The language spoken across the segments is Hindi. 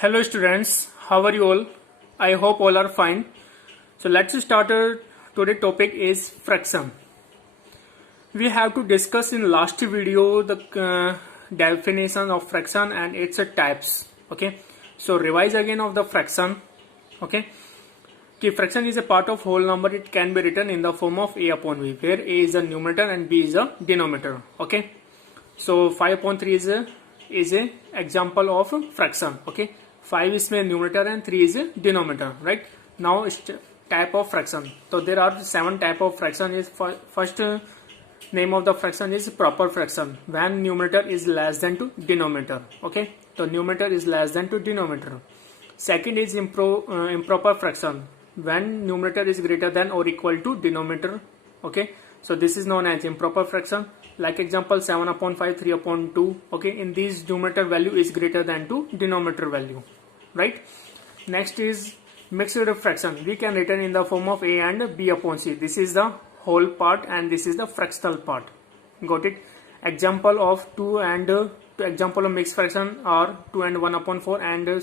Hello students, how are you all? I hope all are fine. So let's start. Today's topic is fraction. We have to discuss in last video the definition of fraction and its types. Okay. So revise again of the fraction. Okay. The fraction is a part of whole number. It can be written in the form of a upon b, where a is a numerator and b is a denominator. Okay. So 5 upon 3 is a example of fraction. Okay. 5 is numerator and 3 is a denominator, right? Now type of fraction. So there are 7 type of fraction. Is first name of the fraction is proper fraction, when numerator is less than to denominator. Okay, so numerator is less than to denominator. Second is improper fraction, when numerator is greater than or equal to denominator. Okay, so this is known as improper fraction. Like example 7 upon 5, 3 upon 2. Okay, in these numerator value is greater than to denominator value, right? Next is mixed fraction. We can written in the form of a and b upon c. This is the whole part and this is the fractional part. Got it? Example of 2 and example of mixed fraction are 2 and 1 upon 4 and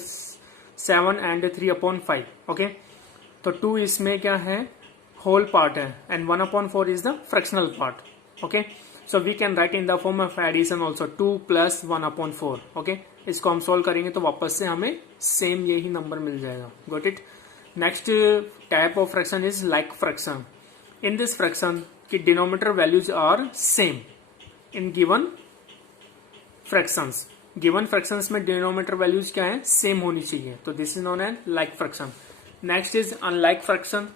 7 and 3 upon 5. Okay, तो 2 इसमें क्या है, whole part है, and 1 upon 4 is the fractional part. Okay, so we can write in the form of addition also, 2 plus 1 upon 4. Okay, इसको हम सोल्व करेंगे तो वापस से हमें सेम यही नंबर मिल जाएगा. Got it? Next type of fraction is like fraction. In this fraction की denominator values are same in given fractions. Given fractions में denominator values क्या है, same होनी चाहिए. तो this is known as like fraction. Next is unlike fraction.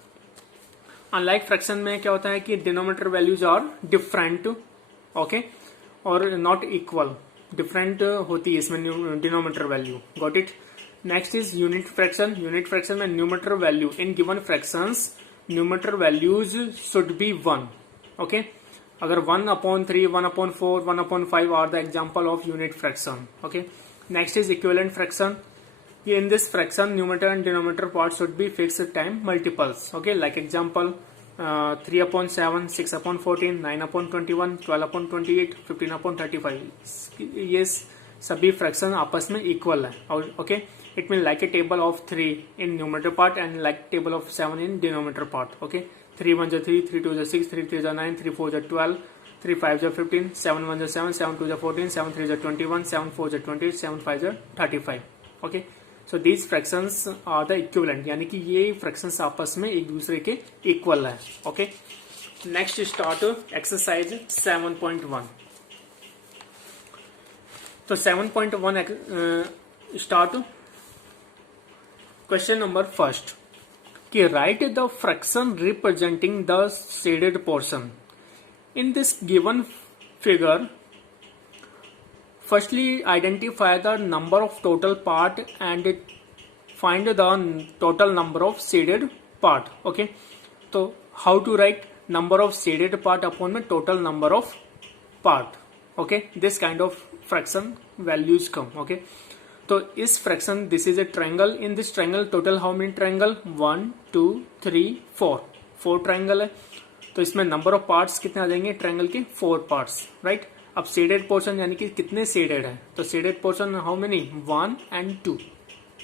Unlike fraction में क्या होता है कि denominator values are different. Okay, और not equal. Different होती है इसमें denominator value. Got it? Next is unit fraction. Unit fraction में numerator value in given fractions numerator values should be 1. Okay, अगर 1 upon 3, 1 upon 4, 1 upon 5 are the example of unit fraction. Okay, next is equivalent fraction. In this fraction numerator and denominator part should be fixed time multiples. Okay, like example 3 upon 7, 6 upon 14, 9 upon 21, 12 upon 28, 15 upon 35. ये सभी फ्रैक्शन आपस में इक्वल है. Okay, it mean like a table of 3 in numerator part and like table of 7 in denominator part. Okay, 3 1 3, 3 2 6, 3 3 9, 3 4 12, 3 5 15, 7 1 7, 7 2 14, 7 3 21, 7 4 28, 7 5 35. Okay, so these fractions are the equivalent, यानी कि ये फ्रैक्शंस आपस में एक दूसरे के इक्वल है. Okay, next start exercise 7.1. तो 7.1 स्टार्ट क्वेश्चन नंबर फर्स्ट कि write the fraction representing the shaded portion in this given figure. Firstly identify the number of total part and find the total number of shaded part. Okay, तो how to write number of shaded part upon में total number of part. Okay, this kind of fraction values come. Okay, तो इस fraction this is a triangle. In this triangle total how many triangle, 1 2 3 4 triangle है. तो इसमें नंबर ऑफ पार्ट्स कितने आ जाएंगे ट्रायंगल के, 4 पार्ट्स. राइट, अब शेडेड पोर्शन यानी कि कितने शेडेड है, तो shaded portion how many, 1 and 2.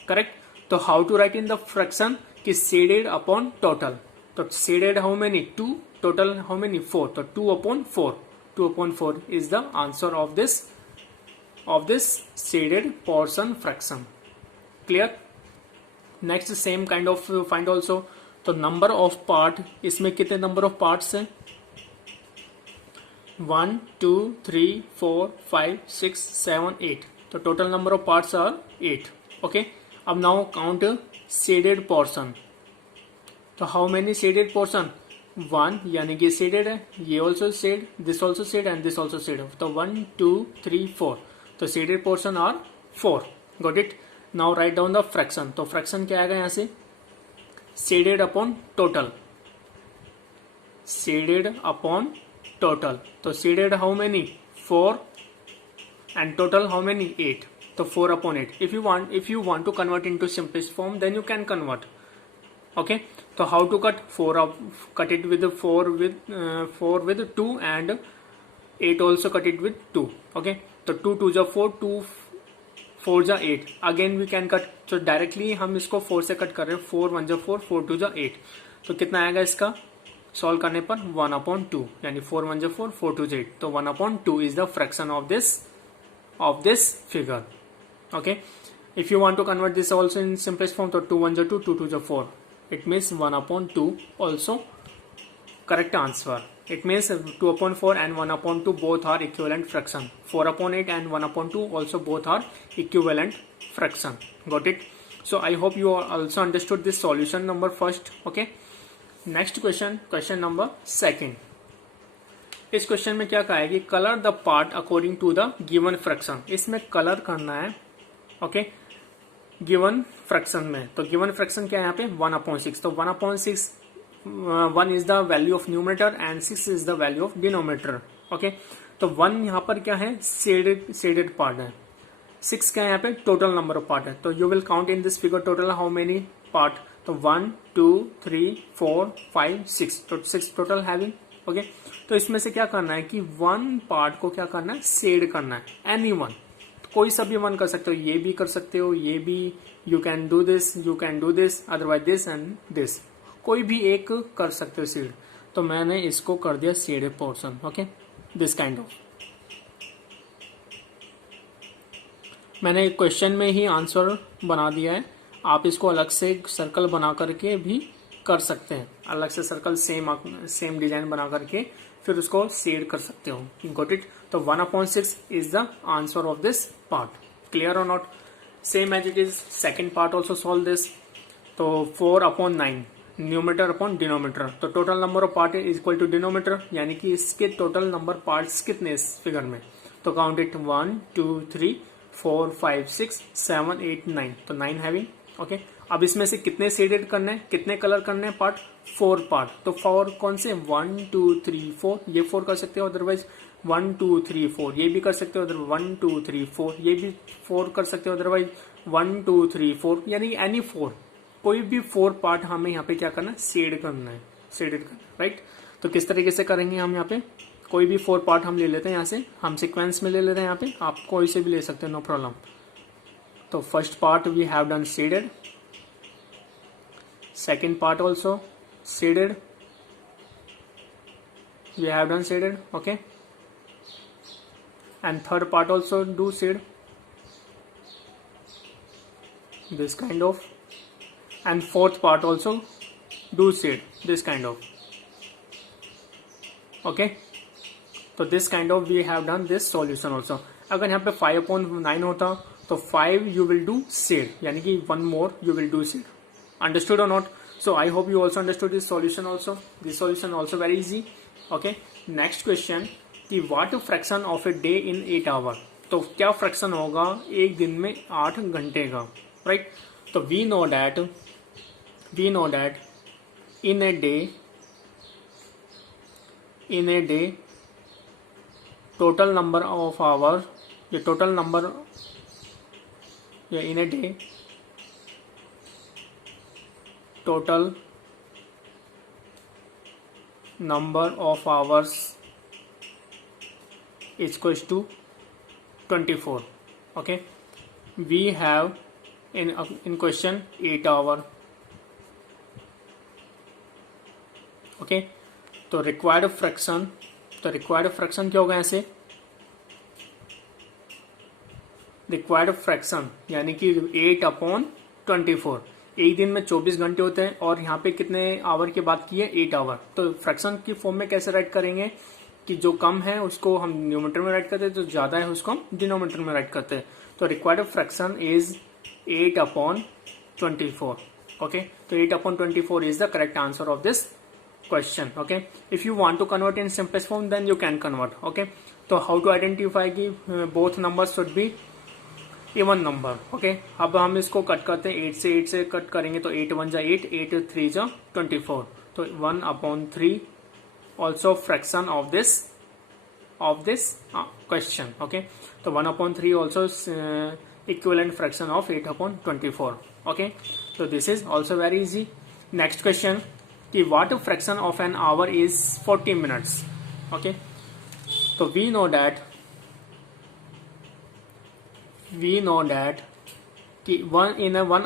Correct. तो how to write in the fraction कि शेडेड अपॉन टोटल. तो shaded how many, 2, total how many, 4. तो 2 upon 4, 2 upon 4 is the answer of this shaded portion fraction. Clear? Next same kind of find also. तो number of part, इसमें कितने number of parts हैं, 1 2 3 4 5 6 7 8. तो total number of parts are 8. Okay, अब now count shaded portion. तो how many shaded portion, 1 यानी कि शेडेड है, ये also shade, this also shade and this also shade. तो 1 2 3 4, तो shaded portion are 4. Got it. Now write down the fraction. तो फ्रैक्शन क्या आएगा यहां से, shaded upon total, shaded upon total. तो shaded how many, 4 and total how many, 8. तो 4 upon 8. If you want to convert into simplest form, then you can convert. Okay, so how to cut 4 up, cut it with 4 with 2 and 8 also cut it with 2. Okay, so 2 2 4, 2 4 जा 8, अगेन वी कैन कट, तो डायरेक्टली हम इसको 4 से कट कर रहे हैं, 4 1 जा 4, 4 2 जा 8, तो कितना आएगा इसका सॉल्व करने पर 1/2, यानी 4 1 जा 4, 4 2 जा 8, तो 1/2 is the fraction of this figure. Okay, if you want to convert this also in simplest form, तो 2 1 जा 2, 2 2 जा 4, it means 1/2 also correct answer. It means 2/4 and 1/2 both are equivalent fraction. 4/8 and 1/2 also both are equivalent fraction. Got it? So I hope you also understood this solution number first. Okay. Next question, question number second. इस क्वेश्चन में क्या कहा है कि colour the part according to the given fraction. इसमें कलर करना है. ओके, गिवन फ्रैक्शन में, तो गिवन फ्रैक्शन क्या है यहाँ पे 1/6, तो 1/6 1 is the value of numerator and 6 is the value of denominator. Okay, तो 1 यहाँ पर क्या है, शेडेड पार्ट है. 6 क्या है यहाँ पे, टोटल नंबर ऑफ पार्ट है. तो you will count in this figure total how many part, तो 1 2 3 4 5 6, तो 6 टोटल हैविंग. ओके, तो इसमें से क्या करना है कि 1 पार्ट को क्या करना है, शेड करना है. एनी वन, कोई सा भी 1 कर सकते हो, ये भी कर सकते हो, ये भी, you can do this, otherwise this and this, कोई भी एक कर सकते हो शेड. तो मैंने इसको कर दिया shaded portion. Okay, this kind of, मैंने क्वेश्चन में ही आंसर बना दिया है. आप इसको अलग से सर्कल बना करके भी कर सकते हैं, अलग से सर्कल सेम डिजाइन बना करके फिर उसको शेड कर सकते हो. Got it? तो 1/6 is the answer of this part. Clear और not? Same as it is second part also solve this. तो 4/9 न्यूमरेटर अपॉन डिनोमिनेटर, तो total number of part is equal to denominator, यानी कि इसके टोटल नंबर पार्ट्स कितने इस फिगर में, तो काउंट इट 1 2 3 4 5 6 7 8 9, तो 9 हैविंग. ओके, अब इसमें से कितने शेडेड करने हैं, कितने कलर करने हैं पार्ट, 4 पार्ट. तो 4 कौन से, 1 2 3 4, ये 4 कर सकते हो, अदरवाइज 1 2 3 4 ये भी कर सकते हो, अदरवाइज 1 2 3 4 ये भी 4 कर सकते हो, अदरवाइज 1 2 3 4, यानी एनी 4, कोई भी 4 पार्ट हमें यहाँ पे क्या करना है, शेडेड करना है. राइट? तो किस तरीके से करेंगे हम यहाँ पे, कोई भी 4 पार्ट हम ले लेते हैं यहाँ से, हम सीक्वेंस में ले लेते हैं यहाँ पे, आप कोई से भी ले सकते हैं, नो प्रॉब्लम. तो first part we have done shaded, second part also shaded, we have done shaded. Okay, and third part also do shade, this kind of, and fourth part also do shade, this kind of. Okay, तो this kind of we have done this solution also. अगर यहाँ पे 5/9 होता तो 5 you will do shade, यानी कि 1 more you will do shade. Understood or not? So I hope you also understood this solution also. This solution also very easy. Okay, next question कि what fraction of a day in 8 hour, तो क्या फ्रैक्शन होगा एक दिन में 8 घंटे का. राइट? तो we know that in a day total number of hours, ये total number, in a day total number of hours is equals to 24. Okay, we have in question 8 hour. Okay, तो required fraction, क्या होगा ऐसे, रिक्वायर्ड फ्रैक्शन यानी कि 8/24. एक दिन में 24 घंटे होते हैं और यहाँ पे कितने आवर की बात की है, 8 आवर. तो फ्रैक्शन की फॉर्म में कैसे राइट करेंगे कि जो कम है उसको हम न्यूमरेटर में राइट करते हैं, जो ज्यादा है उसको हम डिनोमिनेटर में राइट करते हैं. तो रिक्वायर्ड फ्रैक्शन इज 8/24. ओके, तो 8/24 is the correct answer of this question. Okay, if you want to convert in simplest form then you can convert. Okay, तो हाउ टू आइडेंटिफाई कि both numbers should be even number. Okay, अब हम इसको कट करते हैं, 8 से कट करेंगे तो 8 1 जा 8, 8 3 जा 24, तो 1/3 also fraction of this question. Okay, तो 1/3 also equivalent fraction of 8/24. Okay, so this is also very easy. Next question कि what fraction of an hour is 40 minutes. Okay, so we know that we know that कि one in a 1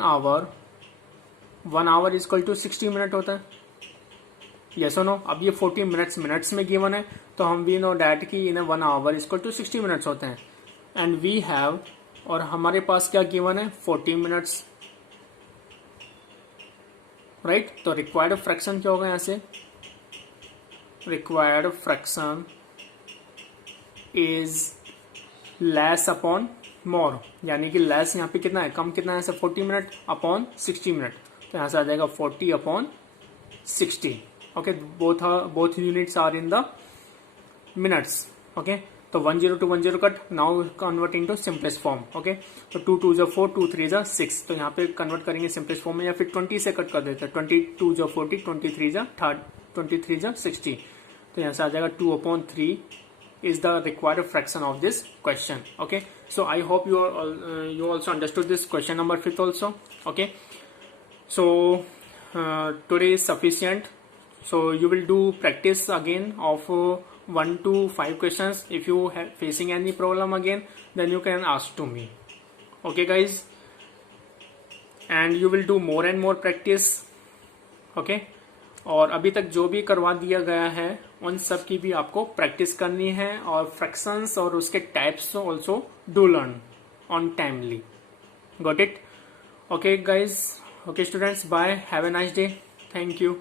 hour equal to 60 minute होता है, यस और नो। अब ये 40 मिनट्स में गिवन है, तो हम वी नो डैट कि इन 1 आवर इक्वल टू 60 मिनट्स होते हैं। एंड वी हैव, और हमारे पास क्या गिवन है, 40 मिनट्स, राइट। तो रिक्वायर्ड फ्रैक्शन क्या होगा यहाँ से, required fraction is less upon more, यानी कि लेस यहाँ पे कितना है, कम कितना है, 40 मिनट अपॉन 60 मिनट, तो यहाँ से आ जाएगा 40 upon 60। Okay, both units are in the minutes. Okay, तो 10 to 10 cut, now convert into simplest form. Okay, तो 2 2 4, 2 3 6, तो यहाँ पे कन्वर्ट करेंगे सिंपलेस्ट फॉर्म में, या फिर 20 से कट कर देते हैं, 22 40, 23 60, तो यहाँ से आ जाएगा 2 upon 3 is the required fraction of this question. Okay, so I hope you also understood this question number 5 also. Okay, so today is sufficient. So you will do practice again of 1 to 5 questions. If you have facing any problem again, then you can ask to me. Okay guys, and you will do more and more practice. Okay, और अभी तक जो भी करवा दिया गया है उन सब की भी आपको प्रैक्टिस करनी है, और फ्रैक्शंस और उसके types also do learn on timely. Got it? Okay guys, okay students, bye, have a nice day, thank you.